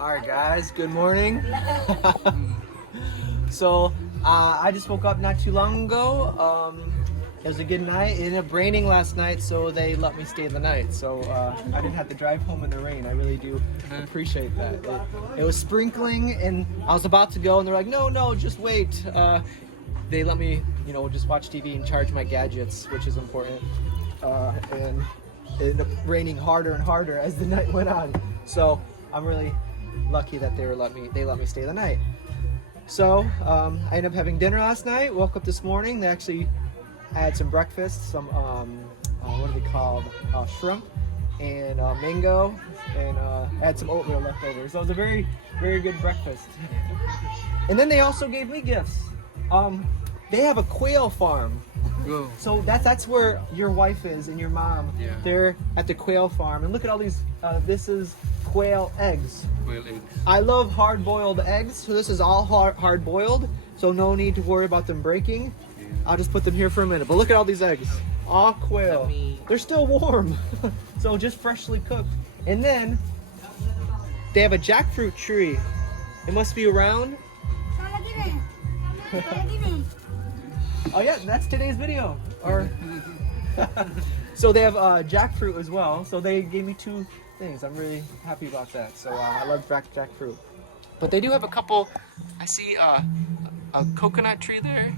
Alright guys, good morning. So I just woke up not too long ago. It was a good night. It ended up raining last night, so they let me stay the night. So I didn't have to drive home in the rain. I really do appreciate that. It was sprinkling and I was about to go and they're like, no, just wait. They let me, just watch TV and charge my gadgets, which is important. And it ended up raining harder and harder as the night went on. So I'm really lucky that they let me stay the night. So I ended up having dinner last night. Woke up this morning. They actually had some breakfast, some what are they called? Shrimp and mango, and I had some oatmeal left over. So it was a very, very good breakfast. And then they also gave me gifts. They have a quail farm. Go. So that's where your wife is and your mom. Yeah. They're at the quail farm. And look at all these, this is quail eggs. Quail eggs. I love hard-boiled eggs, so this is all hard-boiled, so no need to worry about them breaking. Yeah. I'll just put them here for a minute. But look at all these eggs. All quail. They're still warm. So just freshly cooked. And then they have a jackfruit tree. It must be around. Oh yeah, that's today's video. Or so they have jackfruit as well. So they gave me two things. I'm really happy about that. So I love jackfruit. But they do have a couple. I see a coconut tree there,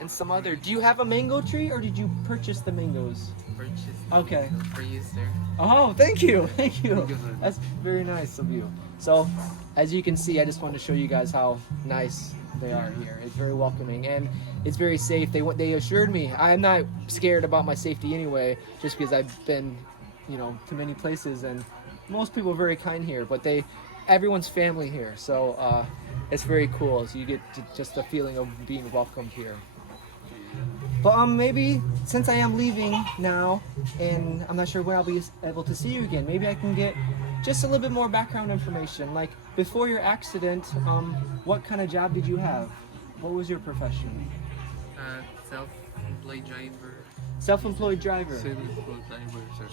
and some other. Do you have a mango tree, or did you purchase the mangoes? Purchased. Okay. For you, sir. Oh, thank you, thank you. That's very nice of you. So, as you can see, I just wanted to show you guys how nice they are here. It's very welcoming and it's very safe. They assured me I'm not scared about my safety anyway, just because I've been, to many places and most people are very kind here. But everyone's family here, so it's very cool. So you get just the feeling of being welcomed here. But maybe since I am leaving now, and I'm not sure when I'll be able to see you again, maybe I can get just a little bit more background information. Like before your accident, what kind of job did you have? What was your profession? Self-employed driver. Self-employed driver. Self-employed driver, sir.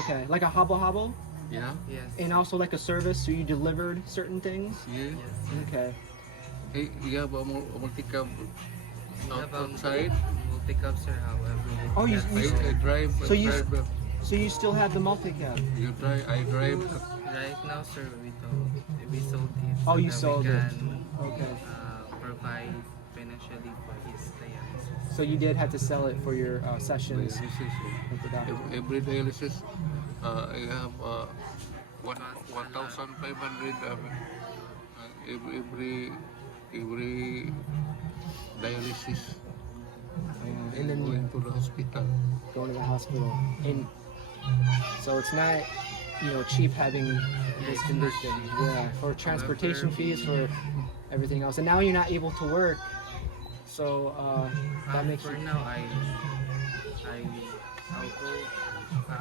Okay, like a hobble? Yeah. Yes. And also like a service, so you delivered certain things? Yeah. Yes. Okay. Hey, you have a multi-cab We have a outside. multi-cab, sir. However, Oh, you I drive. So you- drive. So you still have the multi-cab? You drive. I drive. right now, sir, we sold it. Oh, you that sold we it. can, Okay. provide financially for his dialysis. So you did have to sell it for your sessions Dialysis. with the doctor? Every dialysis, I have 1,500 every dialysis. And then Going to the hospital. going to the hospital. And so it's not, cheap having this condition. Yeah, for transportation fees, for everything else. And now you're not able to work. So that makes For you. now, I'll go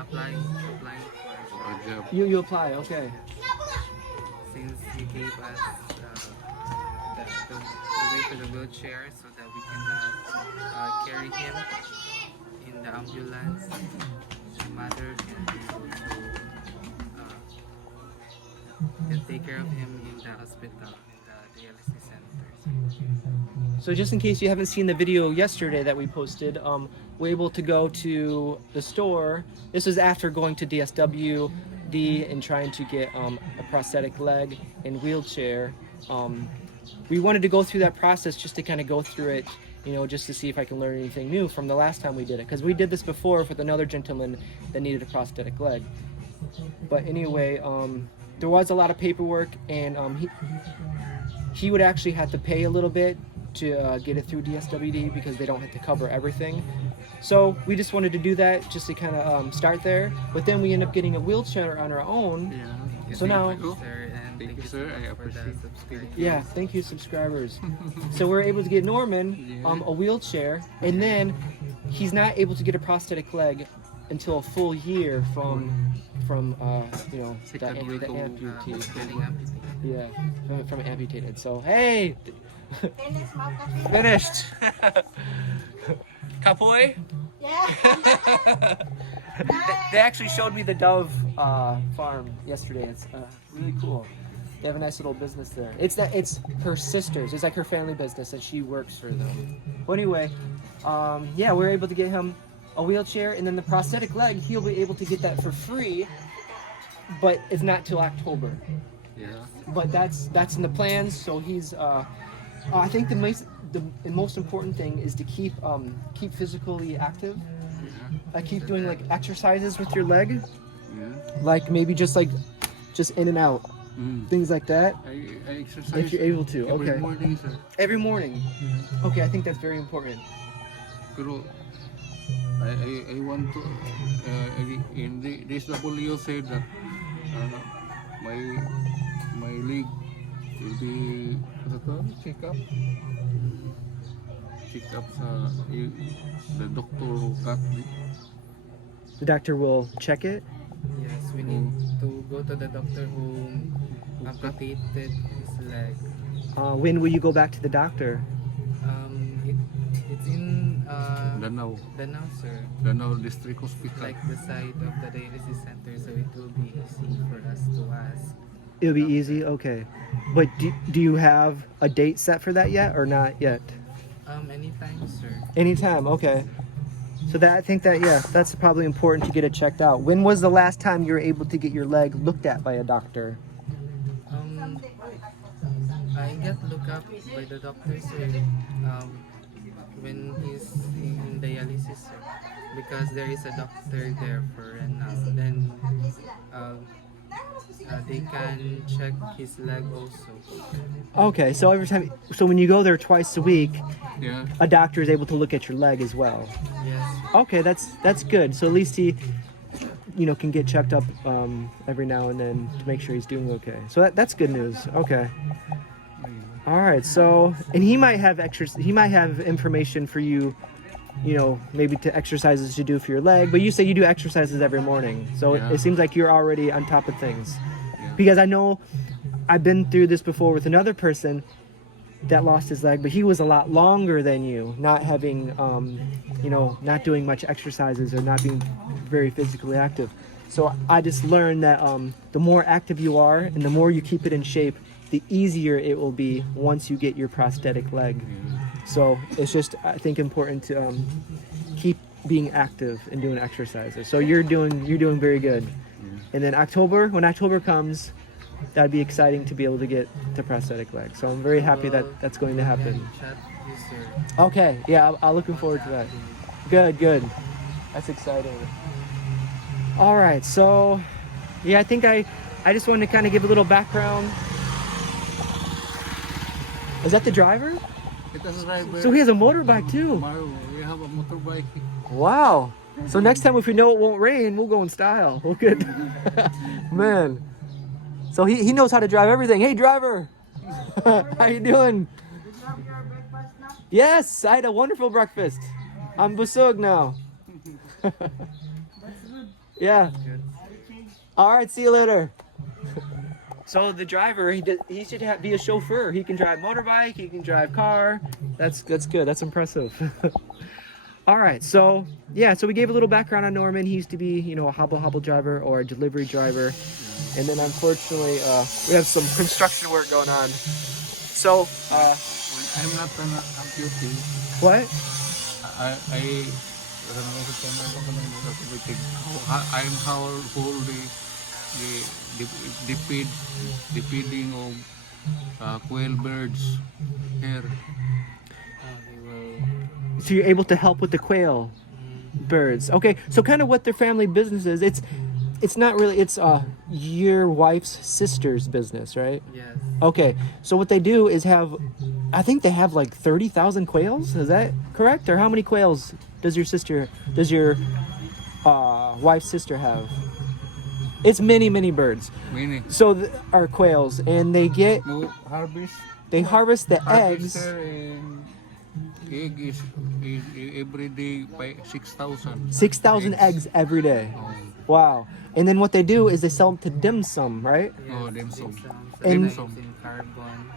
applying for A job. You apply, okay. since you gave us the way for the wheelchair so that we can carry him in the ambulance. The mother can take care of him in the hospital, in the dialysis center. So just in case you haven't seen the video yesterday that we posted, we're able to go to the store. This was after going to DSWD and trying to get a prosthetic leg and wheelchair. We wanted to go through that process just to kind of go through it, just to see if I can learn anything new from the last time we did it. Because we did this before with another gentleman that needed a prosthetic leg. But anyway, there was a lot of paperwork, and he would actually have to pay a little bit to get it through DSWD because they don't have to cover everything. So we just wanted to do that just to kind of start there. But then we end up getting a wheelchair on our own. Yeah. So now, Sir, and Thank you, sir. I for the appreciate it. subscribe. yeah, thank you, subscribers. So we're able to get Norman a wheelchair, and then he's not able to get a prosthetic leg until a full year from the Second year to, amputee. Getting amputated. Yeah, from amputated. So hey, finished. Kapoy. Yeah. They actually showed me the dove farm yesterday. It's really cool. They have a nice little business there. It's her sister's. It's like her family business, and she works for them. But anyway, yeah, we're able to get him a wheelchair, and then the prosthetic leg, he'll be able to get that for free, but it's not till October. Yeah. But that's in the plans. So he's. I think the most important thing is to keep physically active. Keep doing like exercises with your leg, like maybe just in and out. Things like that. I exercise if you're able to. every Okay. morning, sir. Every morning. Okay, I think that's very important. Pero I want to in the DSWO said that my leg will be check up sa the doctor who cut me. The doctor will check it. Yes, we need to go to the doctor who amputated his leg. When will you go back to the doctor? It's in Danau sir. Danau District Hospital. Like the side of the dialysis center, so it will be easy for us to ask. It'll be easy. Okay, but do you have a date set for that yet, or not yet? Anytime, sir. Anytime. Okay. So I think that's probably important to get it checked out. When was the last time you were able to get your leg looked at by a doctor? I get looked up by the doctor, sir, when he's in dialysis, sir, because there is a doctor there for right now. Then they can check his leg also. Okay, so when you go there twice a week, Yeah. a doctor is able to look at your leg as well. Yes. Okay, that's good. So at least he, can get checked up every now and then to make sure he's doing okay. So that's good news. Okay. All right. So, and he might have information for you, maybe to exercises to do for your leg. But you say you do exercises every morning, so Yeah. it seems like you're already on top of things. Yeah. Because I know I've been through this before with another person that lost his leg, but he was a lot longer than you, not having, not doing much exercises or not being very physically active. So I just learned that the more active you are and the more you keep it in shape, the easier it will be once you get your prosthetic leg. So it's just, I think, important to keep being active and doing exercises. So you're doing very good. And then when October comes, that'd be exciting to be able to get the prosthetic leg. So I'm very happy that that's going to happen. Chat you, sir. Okay, yeah, I'm looking forward to that. Good. That's exciting. All right, so yeah, I think I just wanted to kind of give a little background. Is that the driver? It is driver. So he has a motorbike too. We have a motorbike. Wow. So next time, if we know it won't rain, we'll go in style. We'll get, man. So he knows how to drive everything. Hey, driver. How you doing? Did you have your breakfast now? Yes, I had a wonderful breakfast. I'm busog now. That's good. Yeah. Good. All right, see you later. So the driver, he should be a chauffeur. He can drive motorbike, he can drive car. That's good. That's impressive. All right, so so we gave a little background on Norman. He used to be, a hobble driver or a delivery driver, and then unfortunately we have some construction work going on. So When I'm not an amputee, what? I'm how hold the feeding of quail birds here. They will. So you're able to help with the quail birds. Okay, so kind of what their family business is. It's not really. It's your wife's sister's business, right? Yes. Okay, so what they do is I think they have like 30,000 quails. Is that correct? Or how many quails does your wife's sister have? It's many birds. Many. So are quails, and they harvest the eggs. And egg is every day by 6,000. 6,000 eggs every day. Wow. And then what they do is they sell them to dim sum, right? Oh, dim sum. And- Dim sum. In carbon.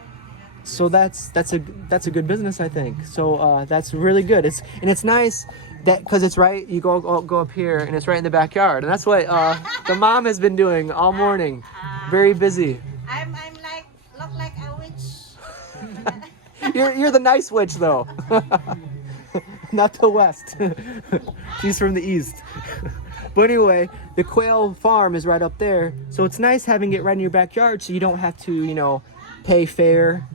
So that's a good business, I think. So that's really good. It's nice that because it's right. You go up here and it's right in the backyard, and that's what the mom has been doing all morning. Very busy. I'm like You're the nice witch though. Not the west. She's from the east. But anyway, the Quail farm is right up there, so it's nice having it right in your backyard, so you don't have to, you know, pay fare,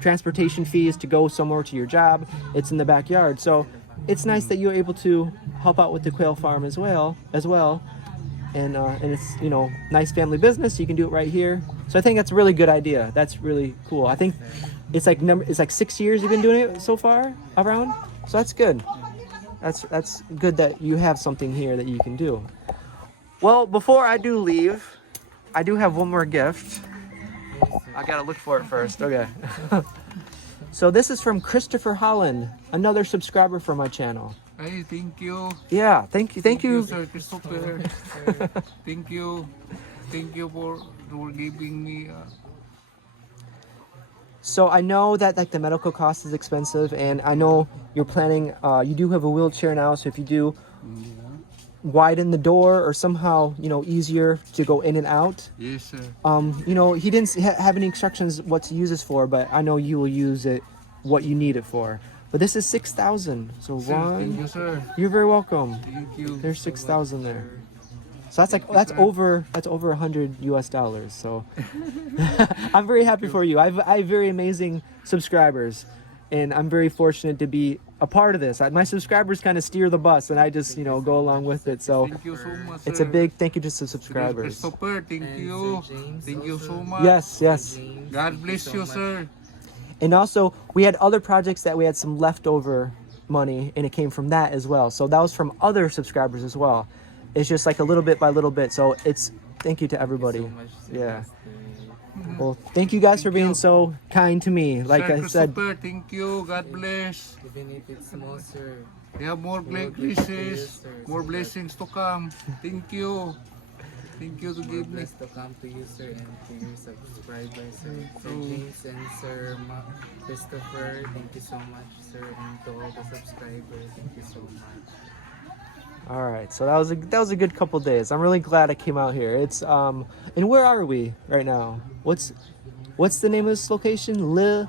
transportation fees to go somewhere to your job. It's in the backyard, so it's nice that you're able to help out with the Quail farm as well. And it's, you know, nice family business. So you can do it right here. So I think that's a really good idea. That's really cool. I think it's like 6 years you've been doing it so far around. So that's good. That's good that you have something here that you can do. Well, before I do leave, I do have one more gift. I gotta look for it first. Okay. So this is from Christopher Holland, another subscriber for my channel. Hey, thank you. Yeah, thank you. Sir Christopher. Thank you. Thank you for giving me. So I know that like the medical cost is expensive, and I know you're planning. You do have a wheelchair now, so if you do widen the door or somehow, you know, easier to go in and out. Yes, sir. You know, he didn't have any instructions what to use this for, but I know you will use it what you need it for. But this is 6,000. So Sir, thank you, one. sir. You're very welcome. Thank you. There's 6,000 there. So that's over $100 US. So I'm very happy for you. I have very amazing subscribers, and I'm very fortunate to be a part of this. My subscribers kind of steer the bus, and I just, you know, go along with it. So Thank you so much, it's a sir. big thank you to the Sir subscribers. Christopher, thank And you. Sir James Thank you also. so much. Yes, yes. James, God thank bless so you, much. sir. And also, we had other projects that we had some leftover money, and it came from that as well. So that was from other subscribers as well. It's just like a little bit by little bit. So it's thank you to everybody. So much, Sir Yeah. Dustin. Well, thank you guys for Thank being you. so kind to me. Like Sir I said, Christopher, thank you. God bless. Even if it's small, sir. You have more Lord bless you, blessings, sir. more blessings to come. Thank you. Thank you to More give me. blessed to come to you, sir, and to your subscribers, sir. Sir Oh. James and Sir Christopher, thank you so much, sir, and to all the subscribers, thank you so much. all right. So that was a good couple days. I'm really glad I came out here. It's and where are we right now? What's the name of this location? Liluan.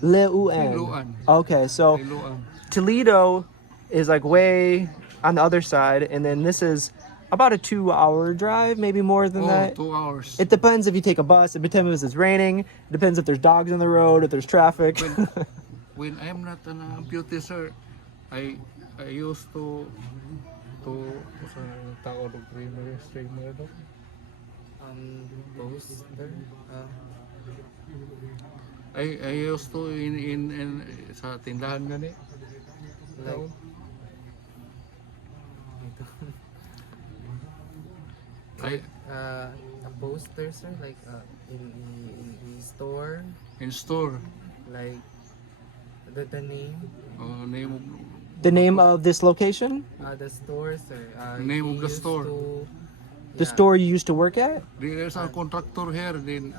Leuan. Liluan. Okay, so Liluan. Toledo is like way on the other side, and then this is about a 2-hour drive, maybe more than Oh, that. 2 hours. It depends if you take a bus. It depends if it's raining. It depends if there's dogs on the road, if there's traffic. When I'm not an amputee, sir, I used to sa tawag ng primary streamer do. Poster. I used to in sa tindahan gani. Like, a poster, sir, like in store, In store. like the name, Name of The name of this location? the store, sir. Name he of the used store. The store you used to work at? there's a contractor here then.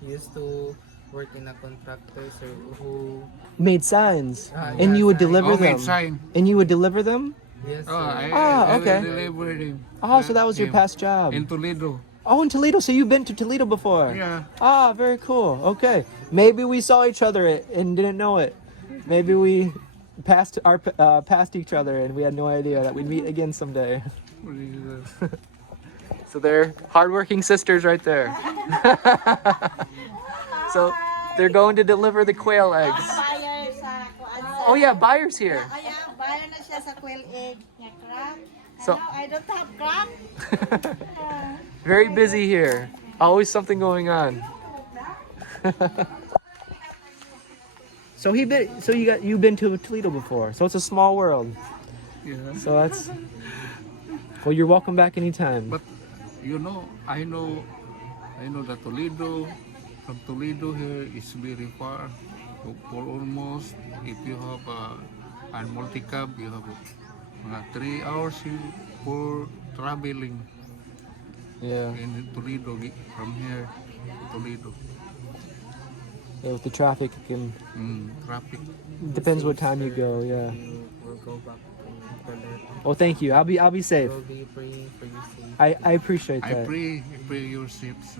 He used to work in a contractor, sir, who Made signs. yeah, And you would sign. deliver them. Made sign. And you would deliver them? yes, sir. I okay. delivered him. Oh, so that was your Him. past job. In Toledo. Oh, in Toledo. So you've been to Toledo before? Yeah. Ah, very cool. Okay. Maybe we saw each other and didn't know it. Maybe we passed each other and we had no idea that we'd meet again someday. So they're hardworking sisters right there. So they're going to deliver the quail eggs. Buyer sa kuan sa. Oh yeah, buyers here. Kaya buyer na siya sa quail egg niya crack. So- I don't have crack. Very busy here. Always something going on. So you've been to Toledo before. So it's a small world. Yeah. So that's well, you're welcome back anytime. But you know, I know that Toledo, from Toledo here is very far. For almost, if you have a multi-cab, you have mga 3 hours for traveling Yeah. in Toledo, from here to Toledo. Yeah, with the traffic, it can Traffic. depends what time you go. Yeah. You will go back to Toledo. Well, thank you. I'll be safe. We'll be praying for you, safe. I appreciate I that. pray your ships.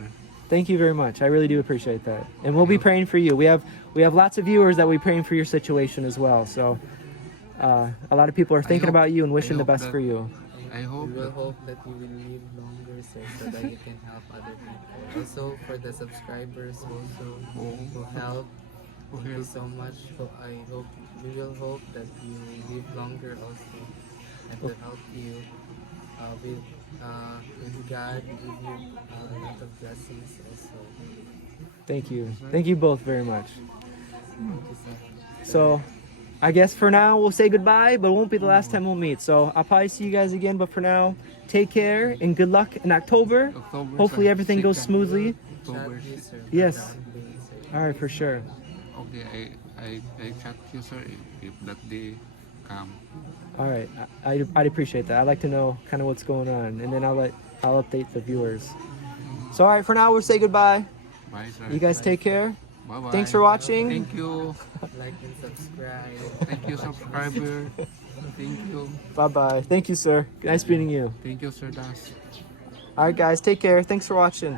Thank you very much. I really do appreciate that. And we'll be praying for you. We have lots of viewers that we praying for your situation as well. So a lot of people are thinking hope- about you and wishing I the hope best that- for you. I hope We will that hope that you will live longer, sir, so that you can help other people. Also, for the subscribers also who help, thank you so much. So we will hope that you live longer also, and to help you with God give you a lot of blessings also. Thank you. Thank you both very much. Thank you so much. So I guess for now we'll say goodbye, but it won't be the last time we'll meet. So I'll probably see you guys again, but for now, take care and good luck in October. October, Hopefully sir, everything goes 2nd. smoothly. October. Chat you, sir, Yes. for the updates, sir. All right, for sure. Okay, I chat you, sir, if that day come. All right, I'd appreciate that. I'd like to know kind of what's going on, and then I'll update the viewers. So all right, for now we'll say goodbye. Bye, sir. You guys take care. Bye-bye. Thanks for watching. Thank you. Like and subscribe. Thank you, subscriber. Thank you. Bye bye. Thank you, sir. Nice meeting you. Thank you, Sir Das. All right, guys, take care. Thanks for watching.